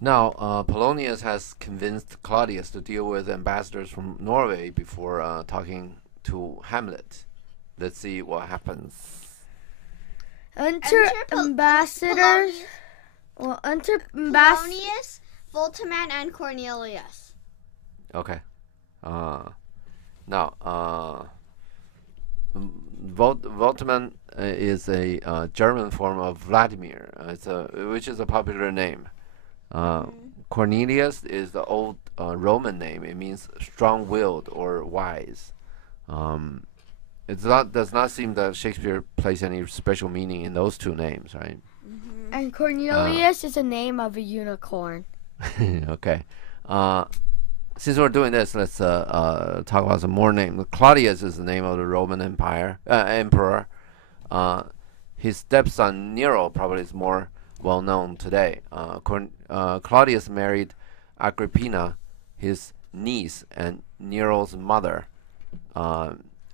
Now, Polonius has convinced Claudius to deal with ambassadors from Norway before talking to Hamlet. Let's see what happens. Enter ambassadors. Polonius, Well, enter ambassadors. Polonius, Voltaman, and Cornelius. Okay. Now, Voltman is a German form of Vladimir, which is a popular name. Cornelius is the old Roman name. It means strong-willed or wise. Does not seem that Shakespeare placed any special meaning in those two names, right? And Cornelius is the name of a unicorn. Okay. Since we're doing this, let's talk about some more names. Claudius is the name of the Roman Empire emperor. His stepson Nero probably is more well known today. Claudius married Agrippina, his niece and Nero's mother.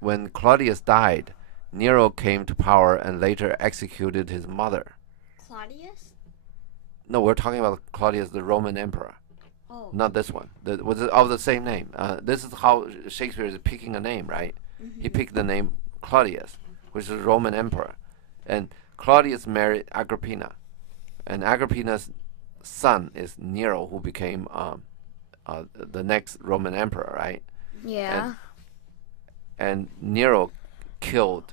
When Claudius died, Nero came to power and later executed his mother. Claudius? No, we're talking about Claudius, the Roman emperor. Oh. Not this one. Was of the same name. This is how Shakespeare is picking a name, right? He picked the name Claudius, which is Roman emperor, and Claudius married Agrippina, and Agrippina's son is Nero, who became the next Roman emperor, right? Yeah. And Nero killed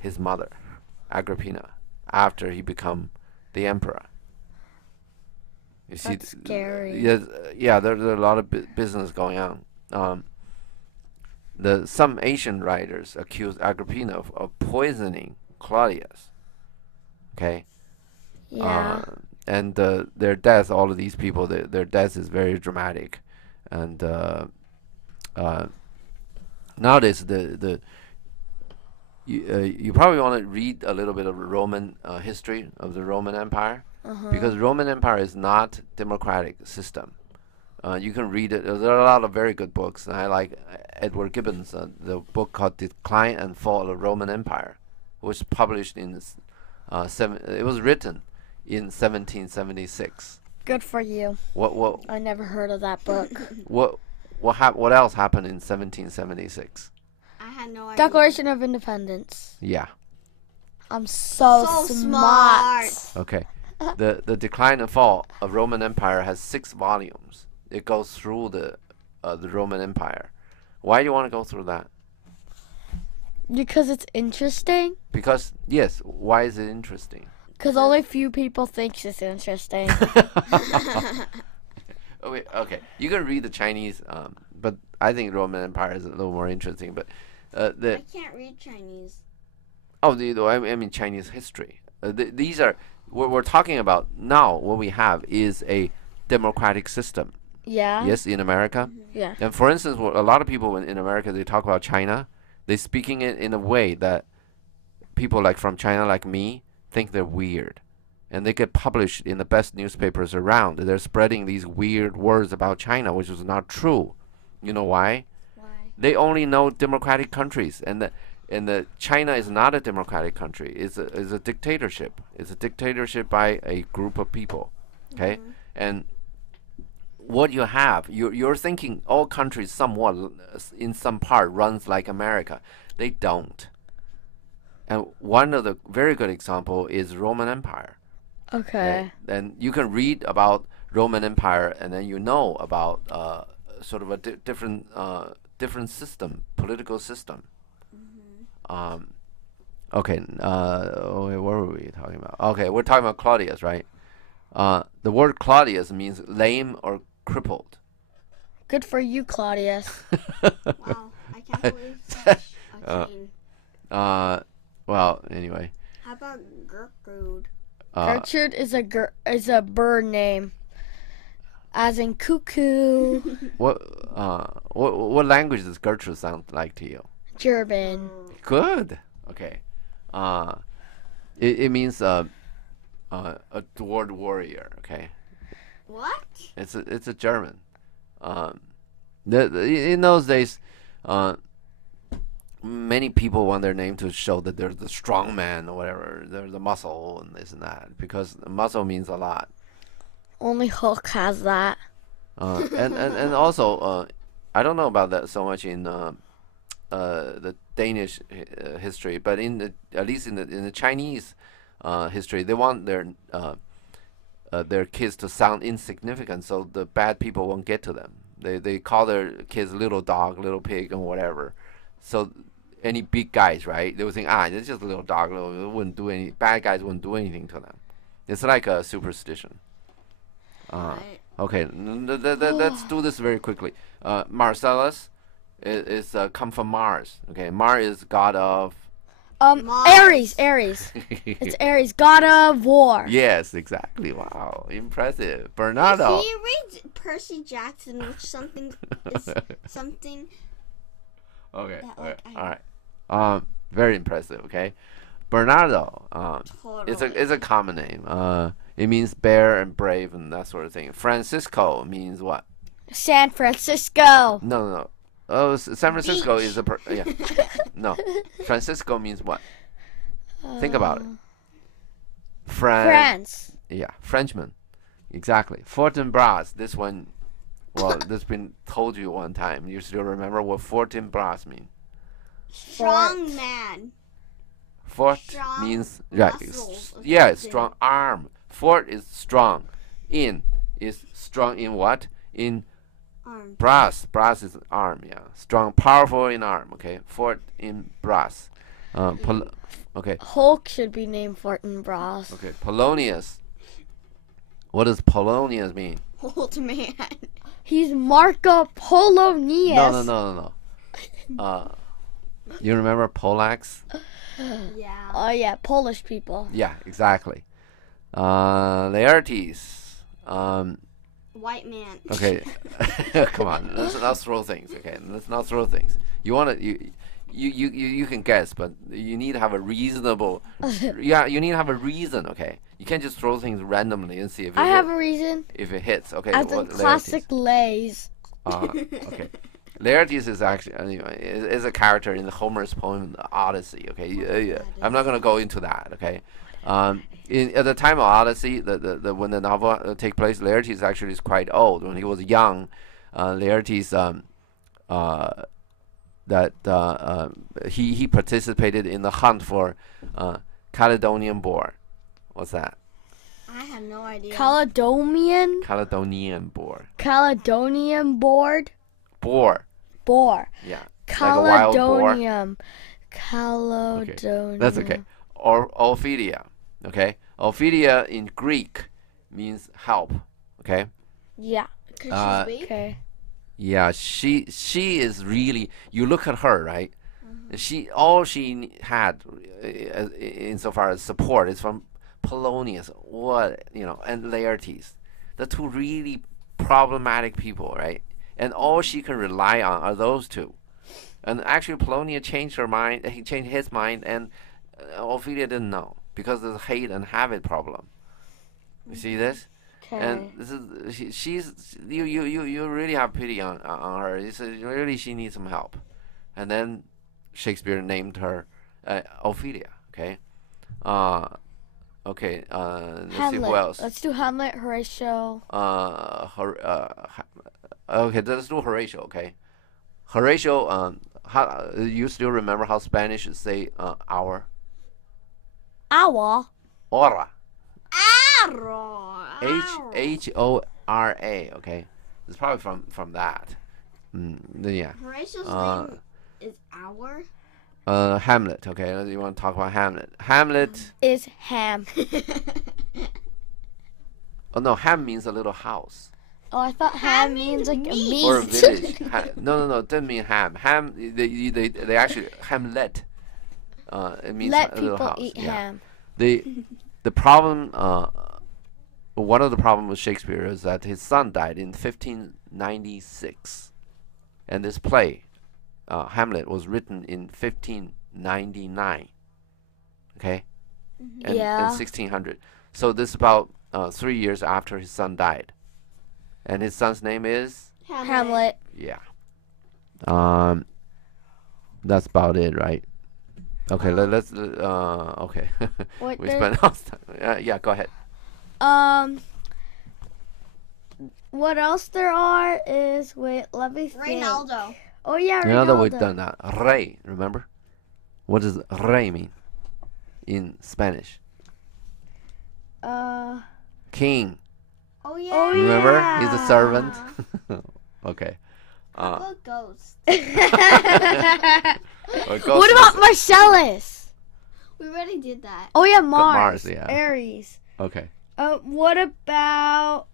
his mother, Agrippina, after he became the emperor. You see, That's scary. Yeah, there's a lot of business going on. Some ancient writers accuse Agrippina of poisoning Claudius. Okay. Yeah. And their death, all of these people, their death is very dramatic, and nowadays you probably want to read a little bit of Roman history of the Roman Empire, because Roman Empire is not democratic system. You can read it. There are a lot of very good books. And I like Edward Gibbon's the book called Decline and Fall of the Roman Empire, which was published in it was written in 1776. Good for you. What I never heard of that book. what else happened in 1776? I had no idea. Declaration of Independence. Yeah. I'm so smart. Okay. The Decline and Fall of Roman Empire has 6 volumes. It goes through the Roman Empire. Why do you want to go through that? Because it's interesting. Because yes, why is it interesting? Because only few people think it's interesting. Okay, you can read the Chinese, but I think Roman Empire is a little more interesting. But I can't read Chinese. I mean Chinese history. These are what we're talking about now. What we have is a democratic system. Yeah. Yes, in America. Yeah. And for instance, a lot of people in America, they talk about China. They're speaking it in a way that people like from China, like me, think they're weird. And they get published in the best newspapers around. They're spreading these weird words about China, which is not true. You know why? Why? They only know democratic countries, and the China is not a democratic country. It's a dictatorship. It's a dictatorship by a group of people. Okay, and what you have, you're thinking all countries somewhat in some part runs like America. They don't. And one of the very good example is Roman Empire. Okay. And you can read about Roman Empire, and then you know about sort of a different system, political system. Okay. What were we talking about? Okay, we're talking about Claudius, right? The word Claudius means lame or crippled. Good for you, Claudius. Wow, I can't believe such a chain. Well, anyway. How about Gertrude? Gertrude is a bird name, as in cuckoo. What language does Gertrude sound like to you? German. Good. Okay. It means a dwarf warrior. Okay. What? It's a German. In those days, many people want their name to show that they're the strong man or whatever. They're the muscle and this and that, because muscle means a lot. Well, only Hook has that. And also, I don't know about that so much in the Danish history, but at least in the Chinese history, they want their kids to sound insignificant, so the bad people won't get to them. They call their kids little dog, little pig, and whatever. So any big guys, right? They would think, it's just a little dog. Bad guys wouldn't do anything to them. It's like a superstition. Right. Okay, let's do this very quickly. Marcellus is come from Mars. Okay, Mars is god of. Aries. It's Aries, god of war. Yes, exactly. Wow, impressive. Bernardo. He reads Percy Jackson, which something is something. Okay, That, all right. Very impressive. Okay, Bernardo. Totally. It's a common name. It means bear and brave and that sort of thing. Francisco means what? San Francisco. No. Oh, San Francisco Beach. is a yeah. No, Francisco means what? Think about it. France. Yeah, Frenchman. Exactly. Fortinbras. This one. Well, this been told you one time. You still remember what Fortinbras mean? Strong man. Fort Strong means muscles or yeah, something. strong arm. Fort is strong. In is strong in what? In Arm. brass. Brass is arm. Yeah, strong, powerful in arm. Okay, Fort in brass. Okay. Hulk should be named Fortinbras. Okay. Polonius. What does Polonius mean? Old man. He's Marco Polonius. No. You remember Polacks? Yeah. Oh yeah, Polish people. Yeah, exactly. Laertes. White man. Okay, come on. Let's not throw things. Okay, let's not throw things. You can guess, but you need to have a reasonable. Yeah, you need to have a reason. Okay, you can't just throw things randomly and see if I have a reason. if it hits. Okay, As in classic Lays. Okay. Laertes is actually anyway is a character in Homer's poem The Odyssey. Okay, I'm not gonna go into that. Okay, at the time of Odyssey, when the novel take place, Laertes actually is quite old. When he was young, Laertes he participated in the hunt for Caledonian boar. What's that? I have no idea. Caledonian board. Boar. Boar. Yeah. Like a wild boar. Caledonian. Okay. That's okay. Or Ophelia. Okay. Ophelia in Greek means help. Okay. Yeah. Because she's weak. Okay. Yeah. She is really. You look at her, right? All she had, insofar as support, is from Polonius. And Laertes, the two really problematic people, right? And all she can rely on are those two. And actually, Polonius changed her mind. He changed his mind, and Ophelia didn't know because of the hate and habit problem. You see this? Okay. And this is she's you really have pity on her. You say really she needs some help, and then Shakespeare named her Ophelia. Okay. Okay. Let's Hamlet. see who else. Let's do Hamlet, Horatio. Okay, let's do Horatio. Okay, Horatio. How you still remember how Spanish say hour? Hour. Hora. Arrow. Hora. Okay, it's probably from that. Yeah. Horatio's name is Hour. Hamlet. Okay, you want to talk about Hamlet? Hamlet. Is ham. Oh no, ham means a little house Oh, I thought ham means like a meat. or a village. No, it doesn't mean ham. Ham. They actually Hamlet. It means Let a little people house. eat Yeah. ham. The problem. One of the problems with Shakespeare is that his son died in 1596, and this play, Hamlet, was written in 1599. Okay, and Yeah. 1600. So this is about 3 years after his son died, and his son's name is Hamlet. yeah. That's about it, right? Okay, let's. Okay, What we the- spent all time. Yeah, go ahead. what else there are is wait, let me think. Ronaldo. Oh yeah, Another Ronaldo. we've done that. Rey, remember? What does rey mean in Spanish? King. Oh yeah. Oh, Remember? yeah. He's a servant. Okay. How about Ghost? What about Marcellus? We already did that. Oh yeah, Mars. Mars, yeah. Aries. Okay. What about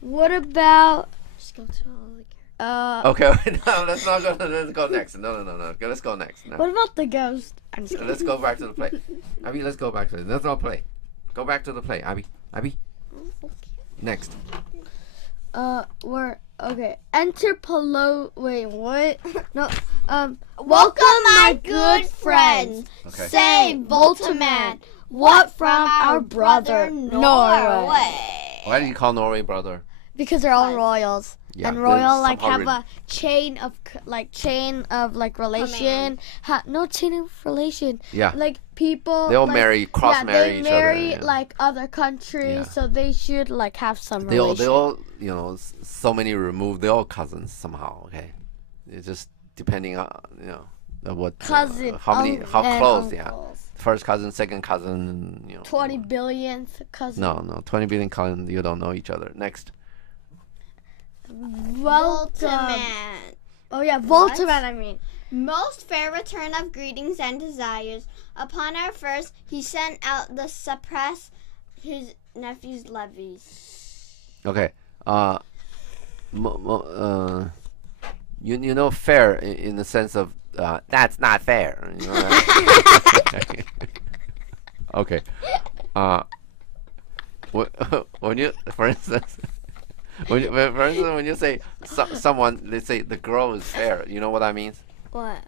what about Just go to all the Okay, no, let's not go. Let's go next. No. Okay, let's go next. No. what about the ghost? I'm just kidding. Let's go back to the play. Abby, let's go back to it. Let's not play. Go back to the play, Abby. Next. We're okay. Enter Polo. Wait, what? No. Welcome, my good friends. Okay. Say, Voltaman, what from our brother Norway? Why do you call Norway brother? Because they're all royals. Yeah, And they're royal like somehow have a chain of relation. No chain of relation. Yeah. Like people. They all like, marry, cross marry they each marry other. Yeah. like other countries, Yeah. so they should like have some They all, relation. you know, so many removed. They're all cousins somehow. Okay, it's just depending on what Cousin, how many, how and close. Yeah, uncles. first cousin, second cousin. 20 billionth cousin. No, 20 billion cousins. You don't know each other. Next. Voltaman. Oh yeah, What? Voltaman. I mean. Most fair return of greetings and desires. Upon our first, he sent out the suppress his nephew's levies. Okay. You know fair in the sense of that's not fair. You know, right? Okay. When you, for instance, when you say someone, let's say the girl is fair. You know what that means? What?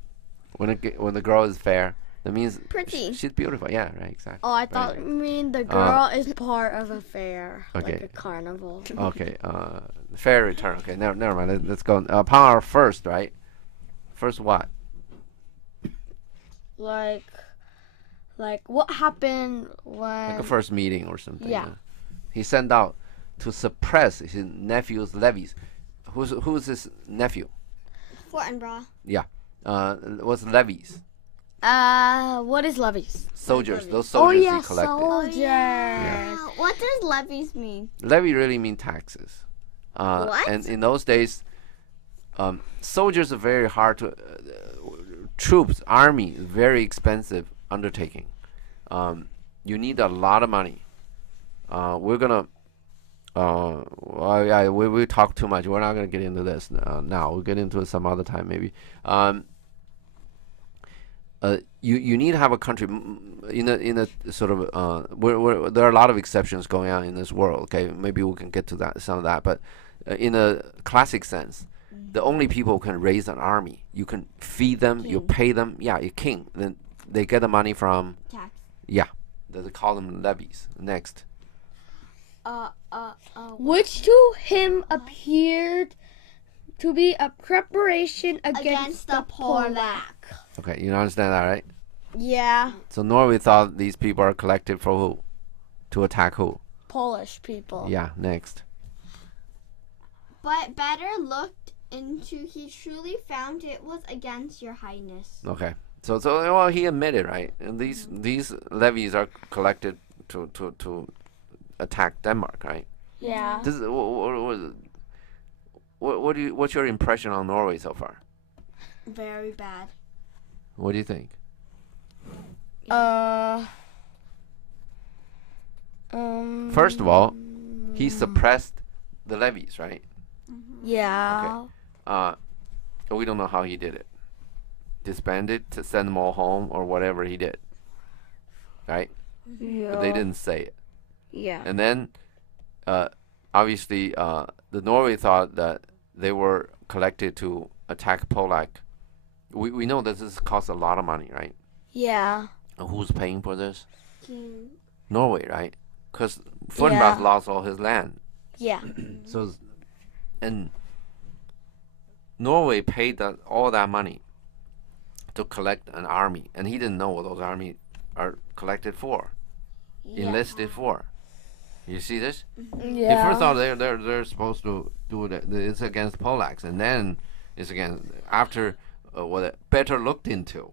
When the girl is fair, that means Pretty. she's beautiful. Yeah, right, exactly. Oh, I thought you mean the girl is part of a fair, like Okay. a carnival. Okay, fair return. Okay, never mind. Let's go. Upon our first, right? First what? Like what happened when? Like a first meeting or something. Yeah. He sent out to suppress his nephew's levies. Who's his nephew? Fortinbras. Yeah. What's levies? What is levies? Soldiers. Those Oh soldiers yeah, he collected. soldiers. What does levies mean? Levy really mean taxes. What? And in those days, soldiers are very hard to. Troops, army, very expensive undertaking. You need a lot of money. We're gonna. Well, yeah, we talk too much. We're not gonna get into this now. We'll get into it some other time, maybe. You need to have a country in a sort of where there are a lot of exceptions going on in this world. Okay, maybe we can get to that, some of that, but in a classic sense, the only people who can raise an army, you can feed them, you pay them. Yeah, a king. Then they get the money from. Tax. Yeah, they call them levies. Next. Which to him appeared to be a preparation against the Polak. Okay, you understand that, right? Yeah, So Norway thought these people are collected for who? To attack who? Polish people. Yeah, next. But better looked into, he truly found it was against your highness. Okay. So well, he admitted, right? And these levies are collected to attack Denmark, right? Yeah. This is, what's your impression on Norway so far? Very bad. What do you think? First of all, he suppressed the levies, right? Yeah. We don't know how he did it. Disbanded to send them all home or whatever he did, right? Yeah. But they didn't say it. Yeah. And then, obviously, the Norway thought that they were collected to attack Polak. We know that this costs a lot of money, right? Yeah. And who's paying for this? King. Norway, right? Because Fortinbras Yeah. lost all his land. Yeah. So, and Norway paid all that money to collect an army, and he didn't know what those armies are collected for, enlisted for. You see this? He Yeah. first thought they're supposed to do that. It's against Polacks, and then it's against after what better looked into.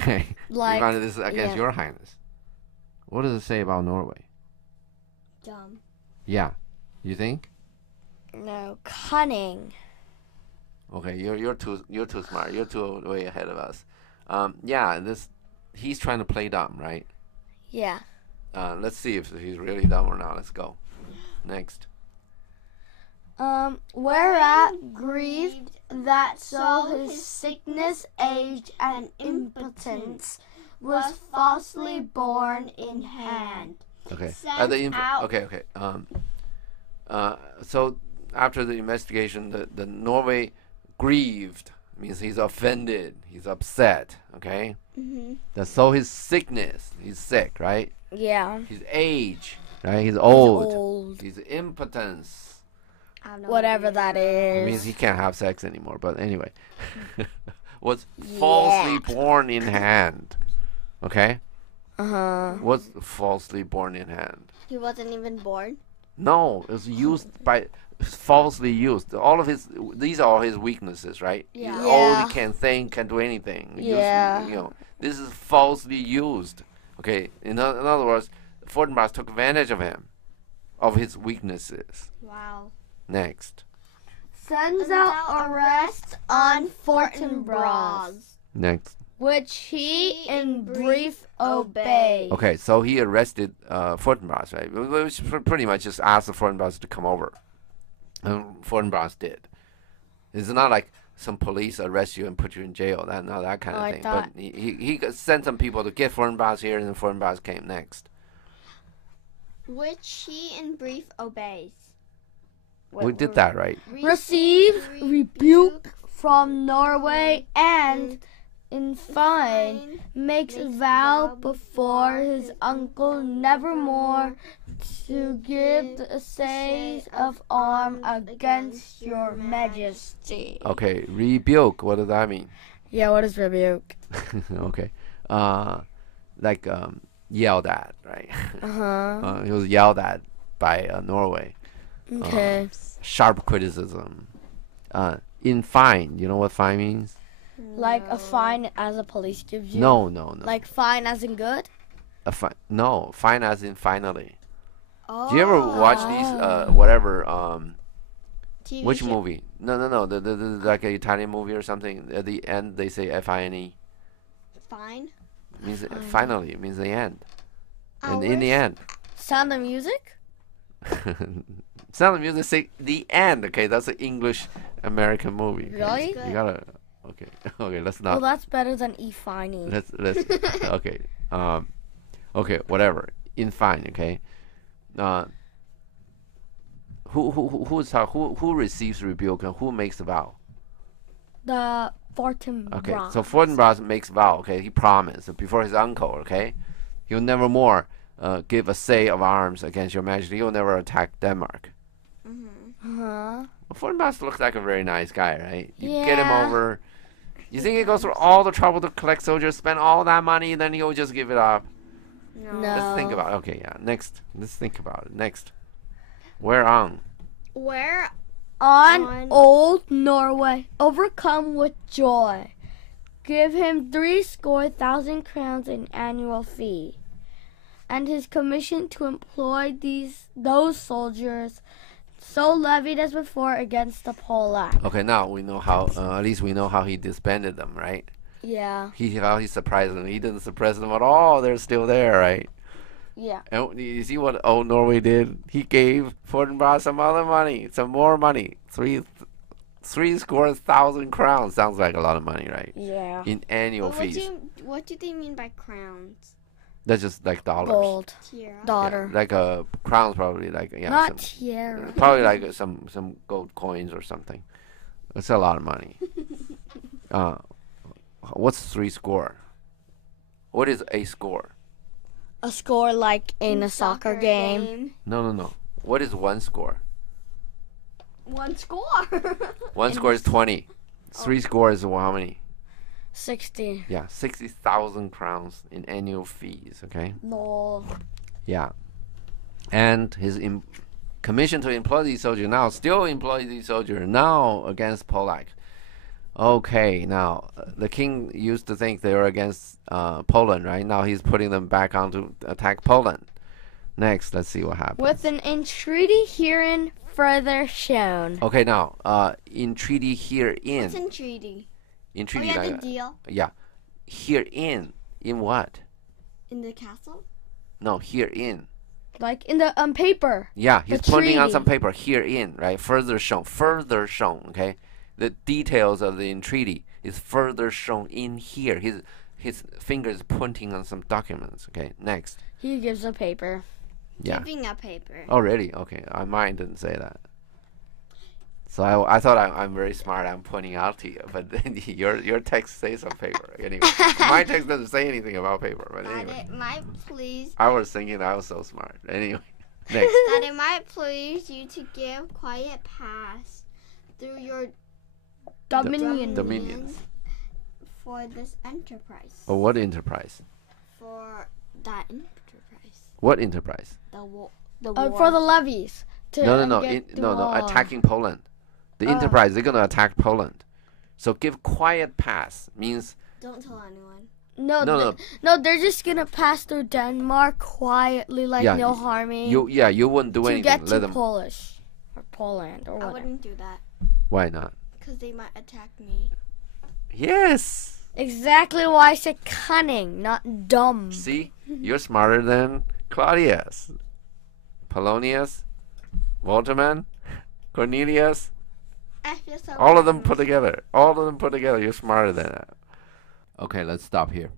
Okay, Like, you find this is against yeah. Your Highness. What does it say about Norway? Dumb. Yeah, you think? No, cunning. Okay, you're too smart. You're too way ahead of us. Yeah, he's trying to play dumb, right? Yeah. Let's see if he's really dumb or not. Let's go. Next. Whereat grieved that so his sickness, age, and impotence was falsely borne in hand. Okay. Sent out- Okay. So after the investigation, the Norway grieved means he's offended, he's upset. Okay. So his sickness, he's sick, right? Yeah. His age, right? He's old. Old. His impotence. I have no Whatever idea. that It means is. he can't have sex anymore. But anyway, was falsely born in hand. Okay. Was falsely born in hand. He wasn't even born. No, it was used by falsely used. All of these are all his weaknesses, right? Yeah. He's old, Yeah. he can't think, can't do anything. Yeah. This is falsely used. Okay. In other words, Fortinbras took advantage of him, of his weaknesses. Wow. Next. Sends out arrest on Fortinbras, Next. which he in brief obeyed. Okay, so he arrested Fortinbras, right? Which pretty much just asked the Fortinbras to come over. And Fortinbras did. It's not like some police arrest you and put you in jail, that kind of I thing. thought- But he sent some people to get Fortinbras here, and then Fortinbras came next. Which he in brief obeys. We did that, right? Receives rebuke from Norway and, in fine, makes vow before his uncle nevermore to give the essays of arm against your majesty. Okay, rebuke, what does that mean? Yeah, what is rebuke? Okay. Like yelled at, right? Uh-huh. He was yelled at by Norway. Okay. Sharp criticism. In fine, you know what fine means? Like a fine as a police gives you? No. Like fine as in good? No, fine as in finally. Oh. Do you ever watch these whatever TV which show. movie? No. The like an Italian movie or something. At the end they say fine. Fine. Means finally. It means the end. And in Hours? the end. Sound of music? Sound of music say the end. Okay, that's an English American movie. Okay? Really? You gotta. Okay. Okay. Let's Well, not. that's better than e-fining. Let's. Okay. Okay. Whatever. In fine. Okay. Who receives rebuke and who makes the vow? The Fortinbras. Okay, so Fortinbras makes vow. Okay, he promised before his uncle. Okay, he'll never more give a say of arms against your majesty. He'll never attack Denmark. Uh-huh. Well, Fortinbras looks like a very nice guy, right? You get him Yeah. over. You think he goes through all the trouble to collect soldiers, spend all that money, then he'll just give it up? No. Let's think about it. Okay, yeah. Next, let's think about it. Next, where on? Where On old Norway, overcome with joy, give him 300,000 crowns in annual fee, and his commission to employ those soldiers so levied as before against the Polak. Okay, now we know how. At least we know how he disbanded them, right? Yeah. How he surprised them. He didn't surprise them at all. They're still there, right? Yeah. And you see what old Norway did? He gave Fortinbras some other money, some more money. 300,000 crowns. Sounds like a lot of money, right? Yeah. In annual What fees. what do they mean by crowns? That's just like dollars. Gold. Tiara. Yeah, Daughter. like crowns, probably like Not some, tiara. probably like some gold coins or something. It's a lot of money. What's 3 score? What is a score? A score like in a soccer game. No. What is 1 score? 1 score. 1 score is 20. 3 score is how many? 60. Yeah, 60,000 crowns in annual fees. Okay. No. Yeah. and his commission to employ these soldiers, now still employ these soldiers, now against Poland. Okay, now the king used to think they were against Poland, right? Now he's putting them back on to attack Poland. Next, let's see what happens. With an entreaty herein further shown. Okay, now entreaty herein. What's entreaty? Entreaty, Oh, yeah, like, the deal. yeah. Herein, in what? In the castle? No, herein. Like in the paper. Yeah, he's The pointing on treaty. some paper. Herein, right? Further shown. Further shown. Okay, the details of the entreaty is further shown in here. His finger is pointing on some documents. Okay, next. He gives a paper. Yeah. Giving a paper. Oh, really? Okay, mine didn't say that. So I thought I'm very smart. I'm pointing out to you, but then your text says on paper. Anyway, my text doesn't say anything about paper. But That anyway, it might please. I was thinking I was so smart. Anyway, next. That it might please you to give quiet pass through your Dominion. Dominions. for this enterprise. Oh, what enterprise? For that enterprise. What enterprise? The war. The For the levies. To No. get the No. wall. Attacking Poland. The enterprise. They're gonna attack Poland. So give quiet pass means Don't tell anyone. No, they're just gonna pass through Denmark quietly, like Yeah, no harming. you wouldn't do to anything. get Let to them. Polish or Poland or I whatever. wouldn't do that Why not? because they might attack me. Yes. Exactly why I said cunning, not dumb. See, you're smarter than Claudius, Polonius, Voltaman, Cornelius. I feel so. All of them put together. You're smarter than that. Okay, let's stop here.